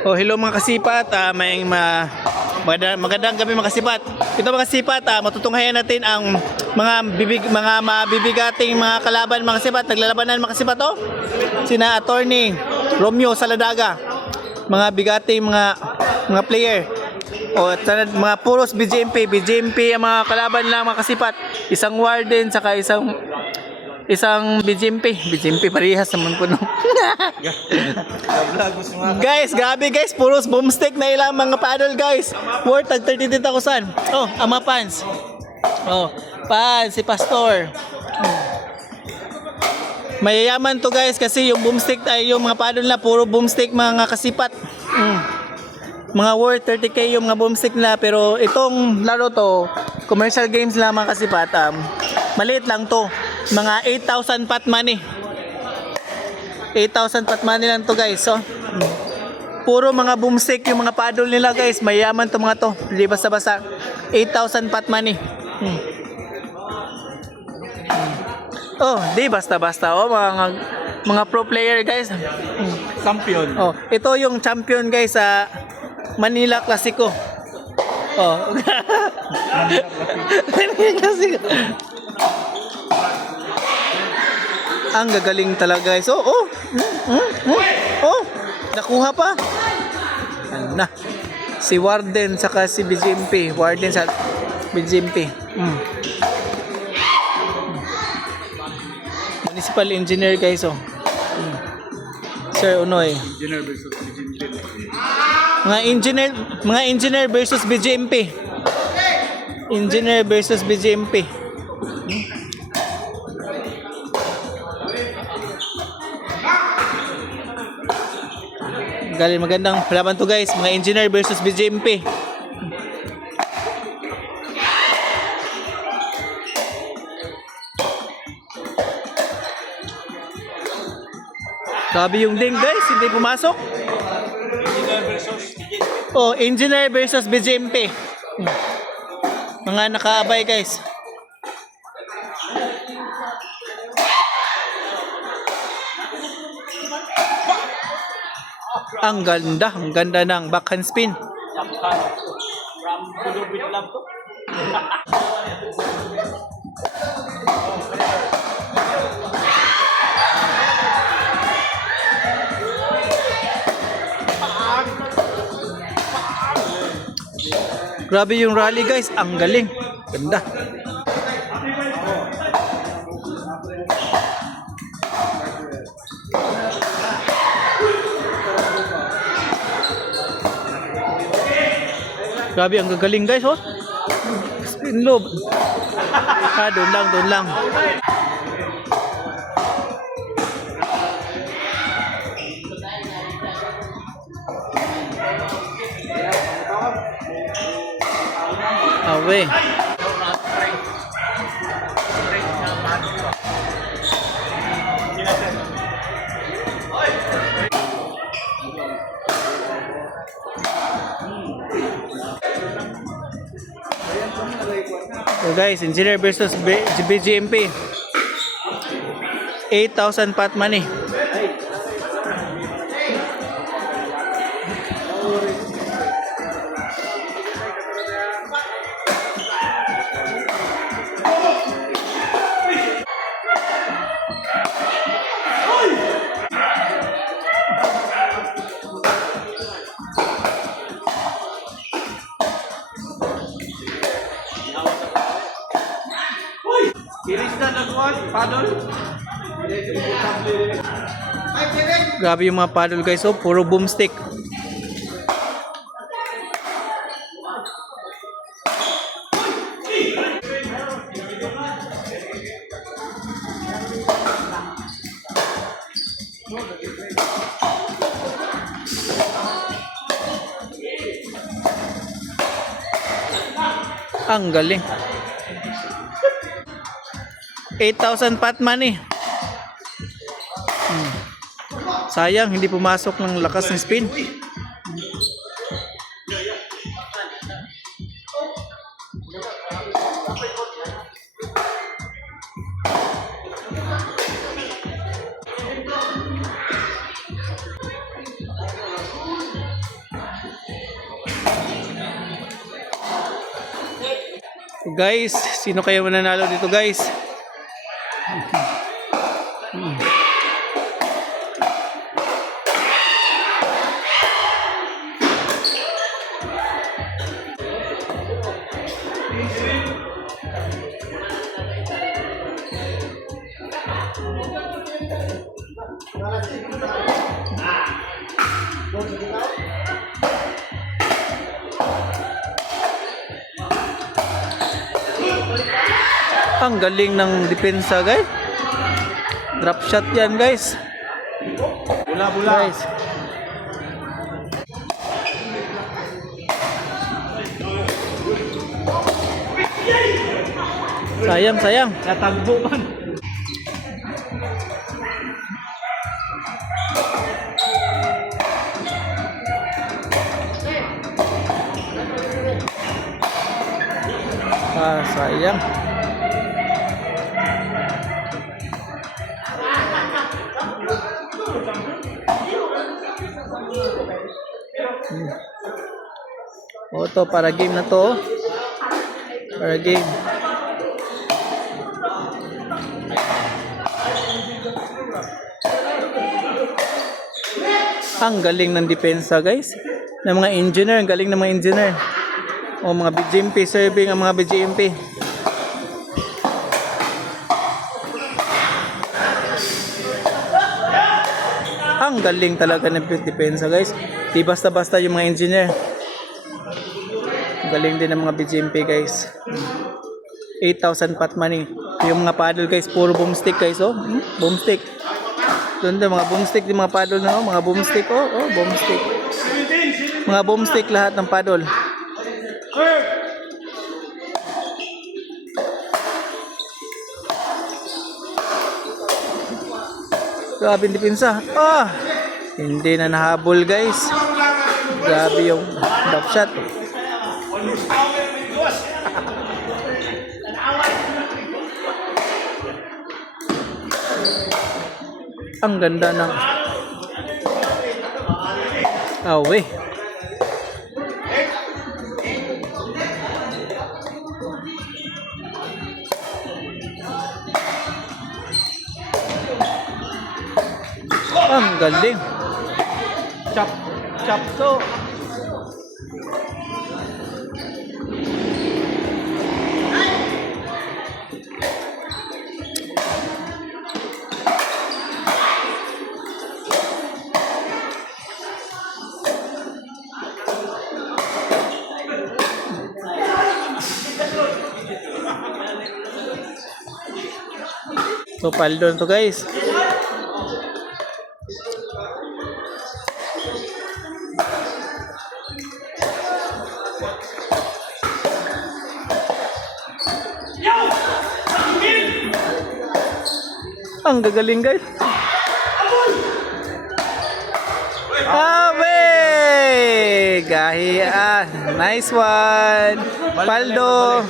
Oh, hello mga kasipat. Magandang gabi mga kasipat. Ito mga kasipat, matutunghayan natin ang mga mabibigating mga kalaban mga kasipat. Naglalabanan mga kasipat to. Sina Attorney Romeo Saladaga. Mga bigating mga player. O mga puros BGMP ang mga kalaban lang mga kasipat. Isang warden saka isang BGMP parehas naman po no. Guys, grabe guys, puros boomstick na ilang mga paddle guys. Worth tag 32,000. Oh, ama fans. Oh, fans si Pastor. Mayayaman to guys kasi yung boomstick ay yung mga paddle na puro boomstick mga kasipat. Mga worth 30k yung mga boomstick nila, pero itong laro to commercial games lang mga kasipat. Maliit lang to, mga 8,000 pot money. 8,000 pot money lang to guys. So puro mga boomstick yung mga paddle nila guys. Mayaman to mga to, hindi basta-basta. 8,000 pot money. Oh, di basta-basta. Oh, mga pro player guys. Champion. Oh, ito yung champion guys sa Manila Clasico. Oh. Manila Clasico. Ang gagaling talaga guys. Oh. Nakuha pa. Ano na. Si Warden saka si BGMP. Warden sa BGMP. Municipal engineer guys oh. Sir Unoy. Engineer versus BGMP. Mga engineer versus BGMP. Engineer versus BGMP. Galing magandang laban to guys, mga engineer versus BGMP. Grabe yung ding guys, hindi pumasok. Oh, engineer versus BGMP. Mga nakaabay guys. Ang ganda ng backhand spin. Grabe yung rally guys, ang galing. Ganda. Grabe ang gagaling guys oh. Spin lob. Doon lang. Away. So guys, engineer versus BGMP. 8,000 pot money. Grabe yung mga paddle guys oh, puro boomstick. Ang galing. 8,000 pot money. Sayang hindi pumasok ng lakas ng spin. Guys, sino kayo mananalo dito guys? Ang galing ng depensa guys. Drop shot yan guys. Bula-bula. Guys. Sayang, sayang. Natagbo man. Sayang. O to, para game na to. Para game. Ang galing ng depensa guys. Ng mga engineer, ang galing ng mga engineer. O mga BGMP, serving ang mga BGMP. Ang galing talaga ng depensa guys. Di basta-basta yung mga engineer. Galing din ng mga BGMP guys. 8,000 pot money. Yung mga paddle guys, puro boomstick guys. Oh, boomstick. Doon din mga boomstick, yung mga paddle na oh, mga boomstick oh, boomstick. Mga boomstick lahat ng paddle. Grabe yung depensa. Hindi na nahabol guys. Grabe yung drop shot. Ang ganda ng away. Ang galing. Chop. Chop to. So, paldon to guys. Ang gagaling guys. Abe! Gahian. Nice one. Paldo.